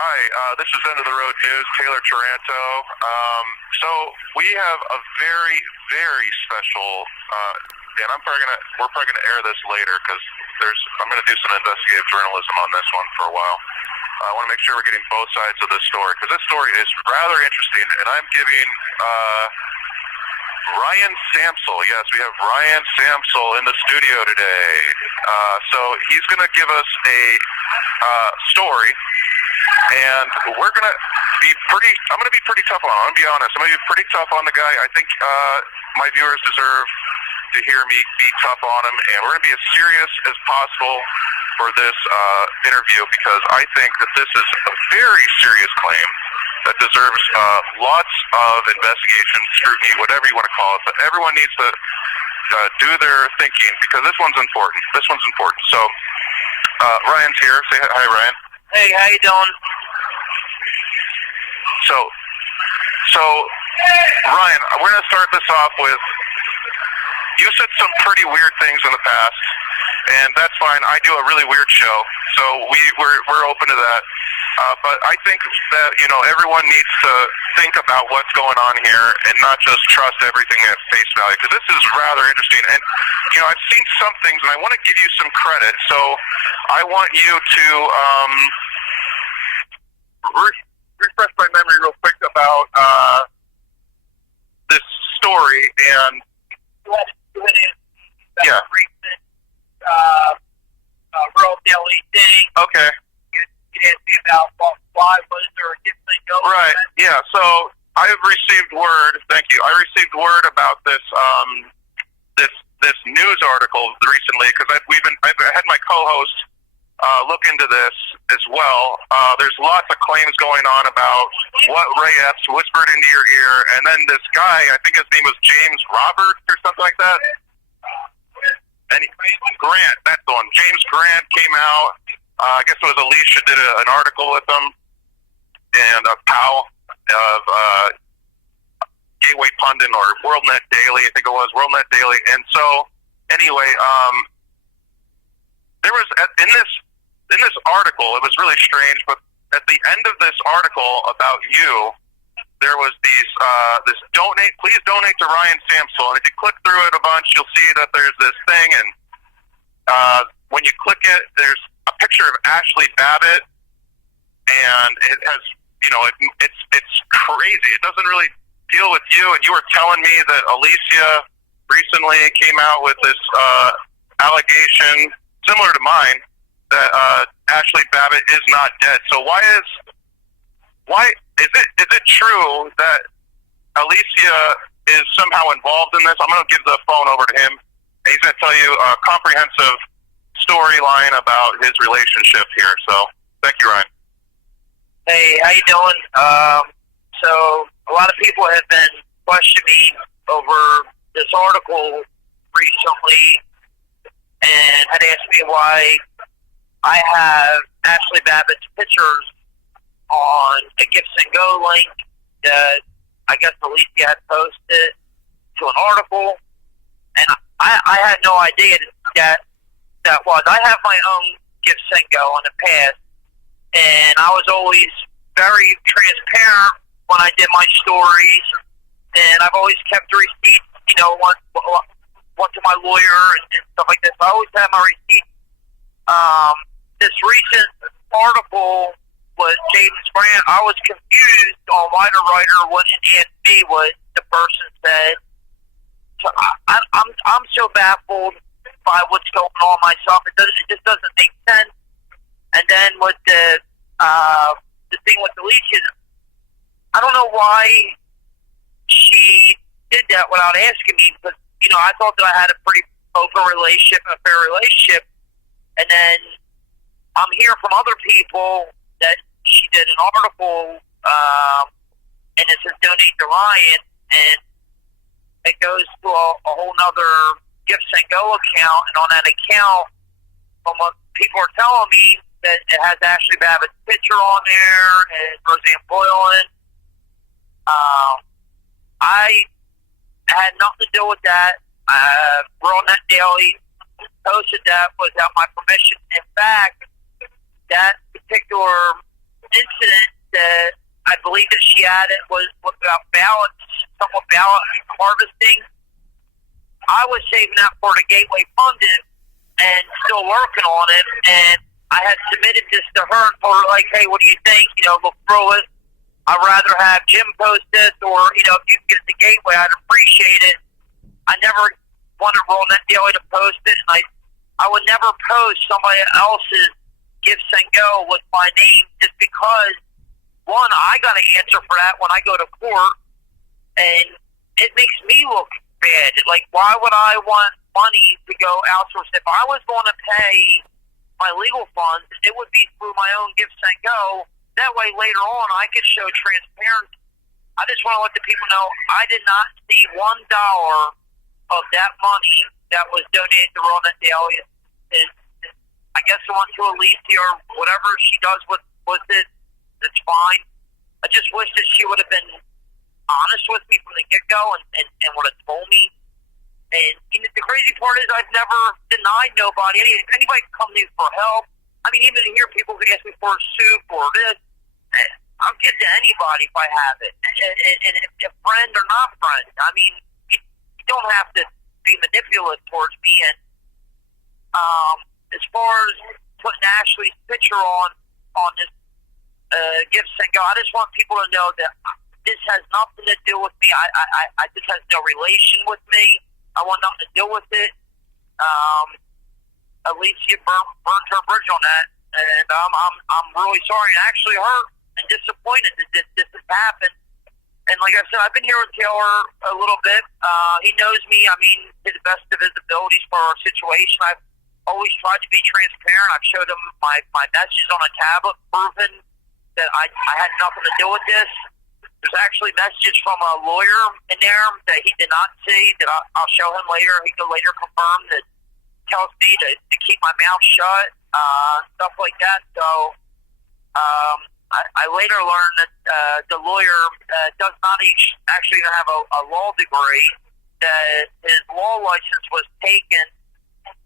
Hi, this is End of the Road News, Taylor Taranto. So we have a very, very special, and we're probably gonna air this later because I'm gonna do some investigative journalism on this one for a while. I want to make sure we're getting both sides of this story because this story is rather interesting, and I'm giving Ryan Samsul. Yes, we have Ryan Samsul in the studio today. So he's going to give us a story, and I'm going to be pretty tough on him. I'm going to be honest. I'm going to be pretty tough on the guy. I think my viewers deserve to hear me be tough on him, and we're going to be as serious as possible for this interview because I think that this is a very serious claim that deserves lots of investigation, scrutiny, whatever you want to call it. But everyone needs to do their thinking because this one's important. This one's important. So Ryan's here. Say hi, Ryan. Hey, how you doing? So Ryan, we're going to start this off with, you said some pretty weird things in the past, and that's fine. I do a really weird show, so we're open to that. But I think that, everyone needs to think about what's going on here and not just trust everything at face value, because this is rather interesting. And, I've seen some things, and I want to give you some credit. So I want you to refresh my memory real quick about this story. And yeah. Recent World Daily thing. Okay. You asked me about why was there a different going on? Right. Yeah. So I have received word. Thank you. I received word about this this news article recently because I've had my co-host look into this as well. There's lots of claims going on about what Ray Epps whispered into your ear, and then this guy, I think his name was James Roberts or something like that. And Grant, that's the one. James Grant came out. I guess it was Alicia did an article with him, and a pal of Gateway Pundit or WorldNet Daily, I think it was WorldNet Daily. And so, anyway, there was in this article, it was really strange, but at the end of this article about you, there was this please donate to Ryan Samsul. And if you click through it a bunch, you'll see that there's this thing, and when you click it, there's a picture of Ashley Babbitt, and it has, it's crazy. It doesn't really deal with you, and you were telling me that Alicia recently came out with this allegation similar to mine that Ashley Babbitt is not dead. So why is it true that Alicia is somehow involved in this? I'm going to give the phone over to him, and he's going to tell you a comprehensive storyline about his relationship here. So thank you, Ryan. Hey, how you doing? So a lot of people have been questioning me over this article recently and had asked me why I have Ashley Babbitt's pictures on a Gifts and Go link that I guess Alicia had posted to an article, and I had no idea that was. I have my own Gifts and Go in the past, and I was always very transparent when I did my stories, and I've always kept the receipts, went to my lawyer and stuff like this. I always had my receipts. This recent article was James Grant. I was confused on why the writer wouldn't ask me what the person said. So I'm so baffled by what's going on myself. It just doesn't make sense. And then with the thing with Alicia, I don't know why she did that without asking me, because I thought that I had a pretty open relationship, a fair relationship, and then I'm hearing from other people that she did an article, and it says donate to Ryan, and it goes to a whole nother Gifts and Go account, and on that account, from what people are telling me, that it has Ashley Babbitt's picture on there and Roseanne Boylan. I had nothing to do with that. WorldNet Daily posted that without my permission. In fact, that particular incident believe that she had it was about somewhat ballot harvesting. I was saving that for the Gateway Funded and still working on it, and I had submitted this to her and told her, like, hey, what do you think? Look through it. I'd rather have Jim post this, or, if you can get it to Gateway, I'd appreciate it. I never wanted Worldnet Daily to post it, and I would never post somebody else's Gifts and Go with my name just because, one, I got to answer for that when I go to court, and it makes me look bad. Like, why would I want money to go outsourced? If I was going to pay my legal funds, it would be through my own Gifts and Go. That way, later on, I could show transparency. I just want to let the people know I did not see $1 of that money that was donated to Worldnet Daily. I guess it went to Alicia or whatever she does with it. It's fine. I just wish that she would have been honest with me from the get-go and would have told me. And the crazy part is I've never denied nobody anything. If anybody can come to me for help, I mean, even here people can ask me for soup or this. I'll get to anybody if I have it. And if friend or not friend, I mean, you don't have to be manipulative towards me. And as far as putting Ashley's picture on this Gifts and Go, I just want people to know that this has nothing to do with me. I this has no relation with me. I want nothing to do with it. Alicia burned her bridge on that, and I'm really sorry and actually hurt and disappointed that this has happened. And like I said, I've been here with Taylor a little bit. He knows me. I mean, to the best of his abilities for our situation. I've always tried to be transparent. I've showed him my messages on a tablet, proven that I had nothing to do with this. There's actually messages from a lawyer in there that he did not see that I'll show him later. He can later confirm that tells me to keep my mouth shut, stuff like that. So I later learned that the lawyer does not actually have a law degree, that his law license was taken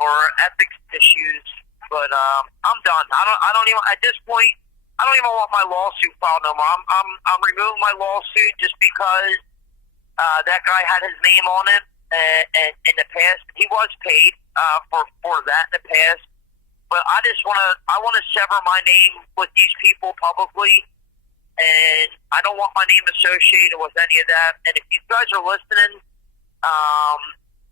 for ethics issues. But I'm done. I don't even at this point. I don't even want my lawsuit filed no more. I'm removing my lawsuit just because that guy had his name on it, and in the past he was paid for that in the past. But I want to sever my name with these people publicly, and I don't want my name associated with any of that. And if you guys are listening,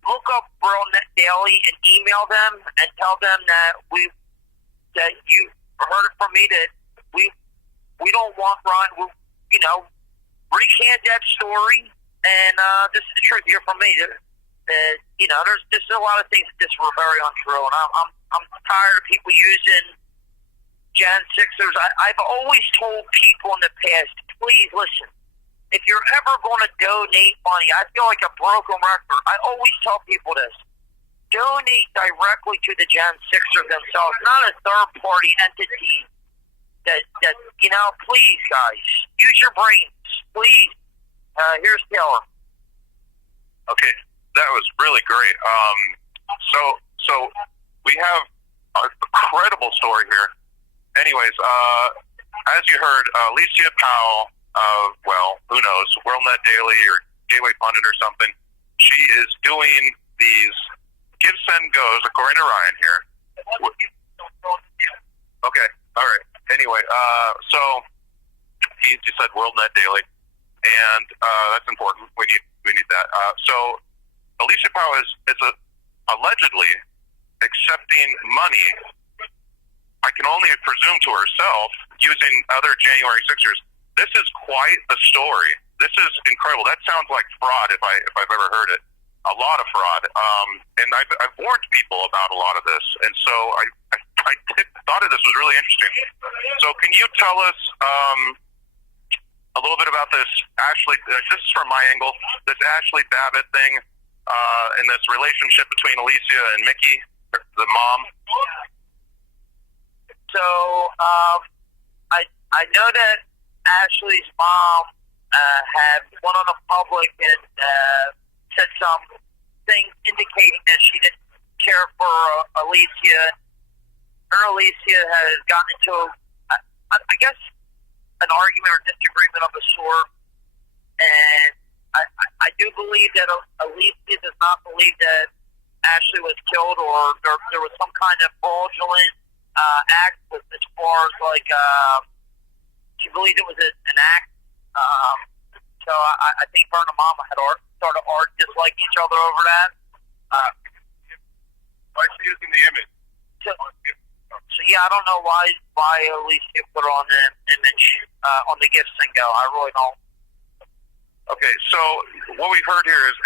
look up Worldnet Daily and email them and tell them that you heard it from me that we don't want Ryan. Recant that story, and this is the truth here from me. There's just a lot of things that just were very untrue, and I'm tired of people using Gen 6ers. I've always told people in the past, please listen. If you're ever going to donate money, I feel like a broken record. I always tell people this. Donate directly to the Gen 6ers themselves, not a third-party entity that please, guys, use your brains. Please. Here's Taylor. Okay, that was really great. So we have an incredible story here. Anyways, as you heard, Alicia Powell, who knows, WorldNet Daily or Gateway Pundit or something, she is doing these Gifts and Goes, according to Ryan here. Okay, all right. Anyway, so he said WorldNet Daily, and that's important. We need that. So Alicia Powell is allegedly accepting money, I can only presume to herself, using other January 6ers. This is quite a story. This is incredible. That sounds like fraud if I've ever heard it. A lot of fraud. And I've warned people about a lot of this. And so I thought of this was really interesting. So can you tell us a little bit about this Ashley, this is from my angle, this Ashley Babbitt thing, and this relationship between Alicia and Mickey, the mom? So I know that Ashley's mom had went on the public and said some things indicating that she didn't care for Alicia. Her and Alicia has gotten into, I guess, an argument or disagreement argument of a sort, and I do believe that Alicia does not believe that Ashley was killed, or there was some kind of fraudulent act as far as like she believed it was an act. So I think her and her mama had started disliking each other over that. Why is she using the image? So yeah, I don't know why Alicia put on the image on the gift singo. I really don't. Okay, so what we've heard here is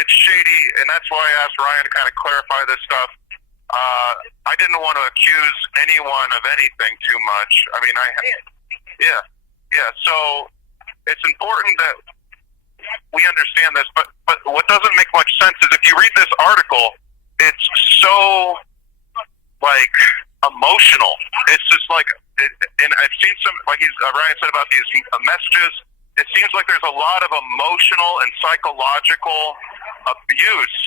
it's shady, and that's why I asked Ryan to kind of clarify this stuff. I didn't want to accuse anyone of anything too much. I mean, yeah. So it's important that we understand this, but what doesn't make much sense is if you read this article, it's so like emotional. It's just like, and I've seen some, like Ryan said about these messages. It seems like there's a lot of emotional and psychological abuse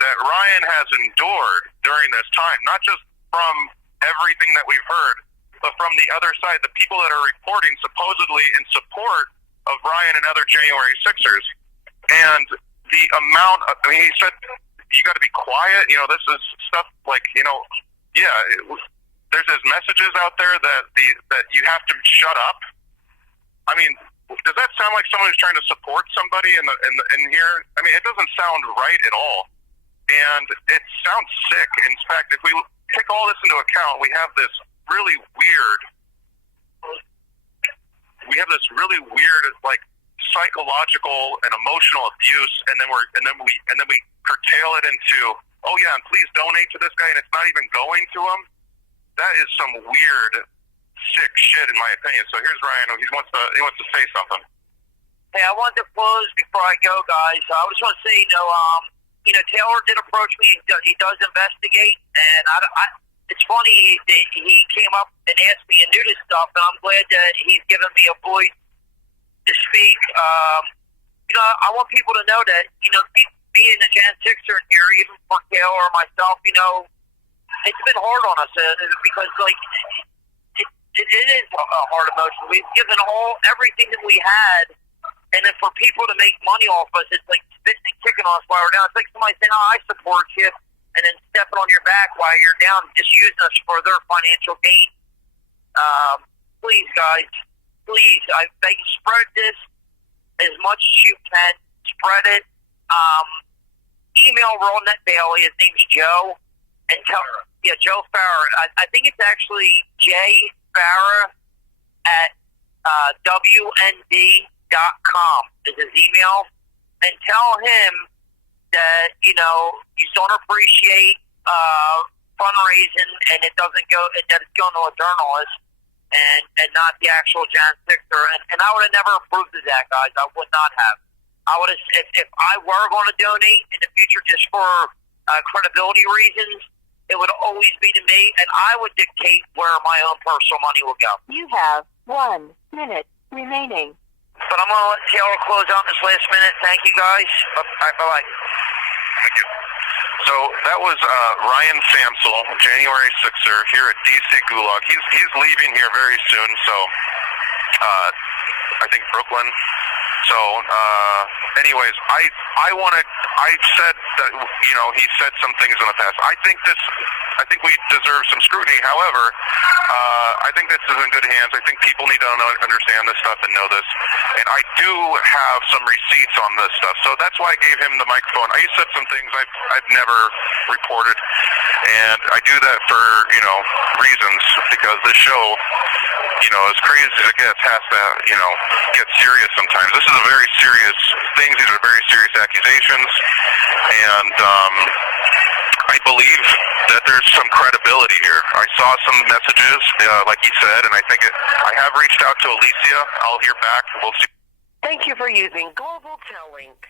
that Ryan has endured during this time, not just from everything that we've heard, but from the other side, the people that are reporting supposedly in support of Ryan and other January 6ers. And the amount of, I mean, he said, you got to be quiet. You know, this is stuff like, you know, there's these messages out there that you have to shut up. I mean, does that sound like someone who's trying to support somebody in here? I mean, it doesn't sound right at all, and it sounds sick. In fact, if we take all this into account, we have this really weird, like psychological and emotional abuse, and then we curtail it into, oh yeah, and please donate to this guy, and it's not even going to him. That is some weird, sick shit, in my opinion. So here's Ryan. He wants to say something. Hey, I wanted to close before I go, guys. I just want to say, Taylor did approach me. He does investigate, and it's funny that he came up and asked me and knew this stuff, and I'm glad that he's given me a voice to speak. I want people to know that, being a Jan Sixer here, even for Taylor or myself, it's been hard on us because, like, it is a hard emotion. We've given everything that we had, and then for people to make money off us, it's like spitting and kicking us while we're down. It's like somebody saying, "Oh, I support you," and then stepping on your back while you're down, just using us for their financial gain. Please, guys, please, I beg you, spread this as much as you can. Spread it. Email Rollnet Bailey. His name's Joe. And Joe Farrer. I think it's actually J Farrer at WND.com is his email. And tell him that, you don't appreciate fundraising, and it doesn't go, that it's going to a journalist and not the actual Jan Sixer. And I would have never approved of that, guys. I would not have. I would have, if I were going to donate in the future just for credibility reasons, it would always be to me, and I would dictate where my own personal money will go. You have 1 minute remaining. But I'm going to let Taylor close out this last minute. Thank you, guys. Bye-bye. Thank you. So that was Ryan Samsul, January 6er, here at DC Gulag. He's leaving here very soon, so I think Brooklyn. So, anyways, I said that, he said some things in the past. I think we deserve some scrutiny. However, I think this is in good hands. I think people need to understand this stuff and know this. And I do have some receipts on this stuff. So that's why I gave him the microphone. He said some things I've never reported. And I do that for, reasons, because this show, as crazy as it gets, has to, get serious sometimes. This is a very serious thing. These are very serious accusations. And I believe that there's some credibility here. I saw some messages, like he said, and I think I have reached out to Alicia. I'll hear back. We'll see. Thank you for using Global Tel Link.